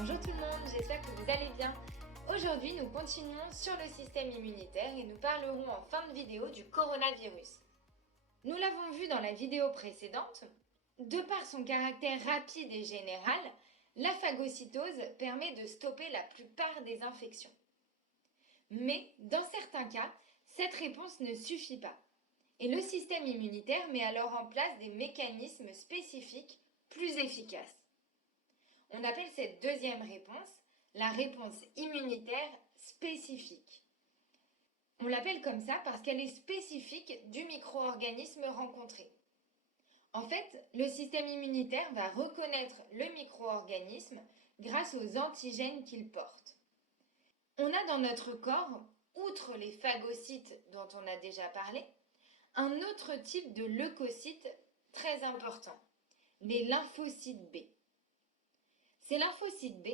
Bonjour tout le monde, j'espère que vous allez bien. Aujourd'hui, nous continuons sur le système immunitaire et nous parlerons en fin de vidéo du coronavirus. Nous l'avons vu dans la vidéo précédente, de par son caractère rapide et général, la phagocytose permet de stopper la plupart des infections. Mais dans certains cas, cette réponse ne suffit pas. Et le système immunitaire met alors en place des mécanismes spécifiques plus efficaces. On appelle cette deuxième réponse la réponse immunitaire spécifique. On l'appelle comme ça parce qu'elle est spécifique du micro-organisme rencontré. En fait, le système immunitaire va reconnaître le micro-organisme grâce aux antigènes qu'il porte. On a dans notre corps, outre les phagocytes dont on a déjà parlé, un autre type de leucocytes très important, les lymphocytes B. Ces lymphocytes B,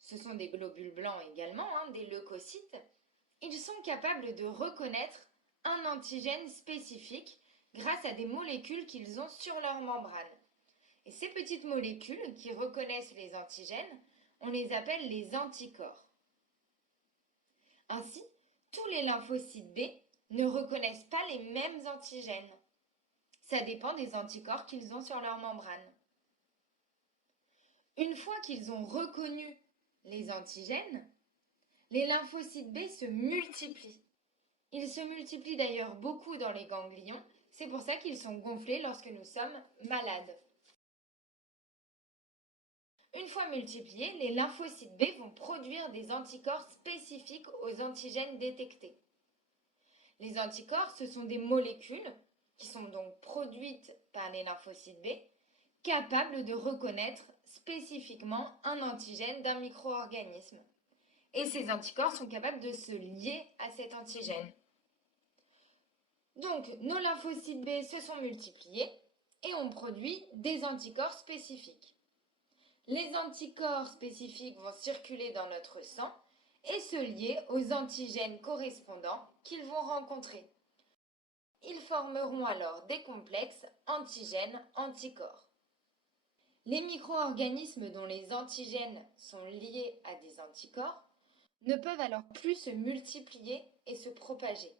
ce sont des globules blancs également, des leucocytes, ils sont capables de reconnaître un antigène spécifique grâce à des molécules qu'ils ont sur leur membrane. Et ces petites molécules qui reconnaissent les antigènes, on les appelle les anticorps. Ainsi, tous les lymphocytes B ne reconnaissent pas les mêmes antigènes. Ça dépend des anticorps qu'ils ont sur leur membrane. Une fois qu'ils ont reconnu les antigènes, les lymphocytes B se multiplient. Ils se multiplient d'ailleurs beaucoup dans les ganglions, c'est pour ça qu'ils sont gonflés lorsque nous sommes malades. Une fois multipliés, les lymphocytes B vont produire des anticorps spécifiques aux antigènes détectés. Les anticorps, ce sont des molécules qui sont donc produites par les lymphocytes B, capables de reconnaître spécifiquement un antigène d'un micro-organisme. Et ces anticorps sont capables de se lier à cet antigène. Donc, nos lymphocytes B se sont multipliés et ont produit des anticorps spécifiques. Les anticorps spécifiques vont circuler dans notre sang et se lier aux antigènes correspondants qu'ils vont rencontrer. Ils formeront alors des complexes antigènes-anticorps. Les micro-organismes dont les antigènes sont liés à des anticorps ne peuvent alors plus se multiplier et se propager.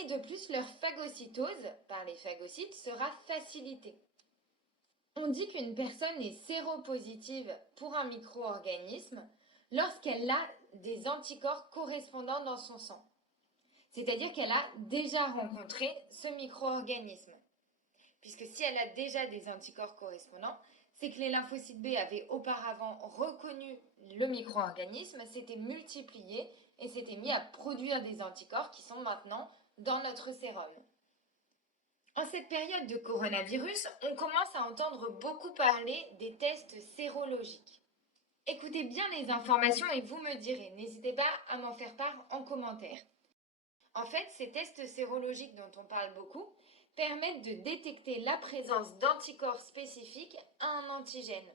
Et de plus, leur phagocytose par les phagocytes sera facilitée. On dit qu'une personne est séropositive pour un micro-organisme lorsqu'elle a des anticorps correspondants dans son sang. C'est-à-dire qu'elle a déjà rencontré ce micro-organisme. Puisque si elle a déjà des anticorps correspondants, c'est que les lymphocytes B avaient auparavant reconnu le micro-organisme, s'étaient multipliés et s'étaient mis à produire des anticorps qui sont maintenant dans notre sérum. En cette période de coronavirus, on commence à entendre beaucoup parler des tests sérologiques. Écoutez bien les informations et vous me direz, n'hésitez pas à m'en faire part en commentaire. En fait, ces tests sérologiques dont on parle beaucoup permettent de détecter la présence d'anticorps spécifiques à un antigène.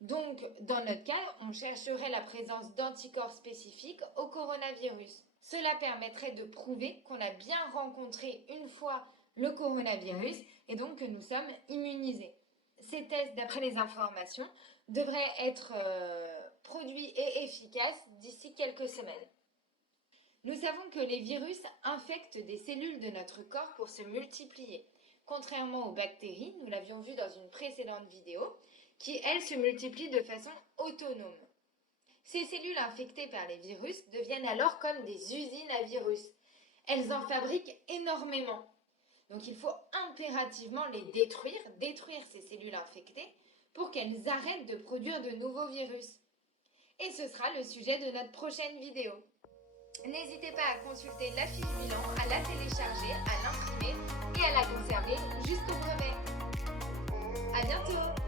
Donc, dans notre cas, on chercherait la présence d'anticorps spécifiques au coronavirus. Cela permettrait de prouver qu'on a bien rencontré une fois le coronavirus et donc que nous sommes immunisés. Ces tests, d'après les informations, devraient être produits et efficaces d'ici quelques semaines. Nous savons que les virus infectent des cellules de notre corps pour se multiplier, contrairement aux bactéries, nous l'avions vu dans une précédente vidéo, qui, elles, se multiplient de façon autonome. Ces cellules infectées par les virus deviennent alors comme des usines à virus. Elles en fabriquent énormément. Donc il faut impérativement les détruire ces cellules infectées, pour qu'elles arrêtent de produire de nouveaux virus. Et ce sera le sujet de notre prochaine vidéo. N'hésitez pas à consulter la fiche bilan, à la télécharger, à l'imprimer et à la conserver jusqu'au brevet. À bientôt!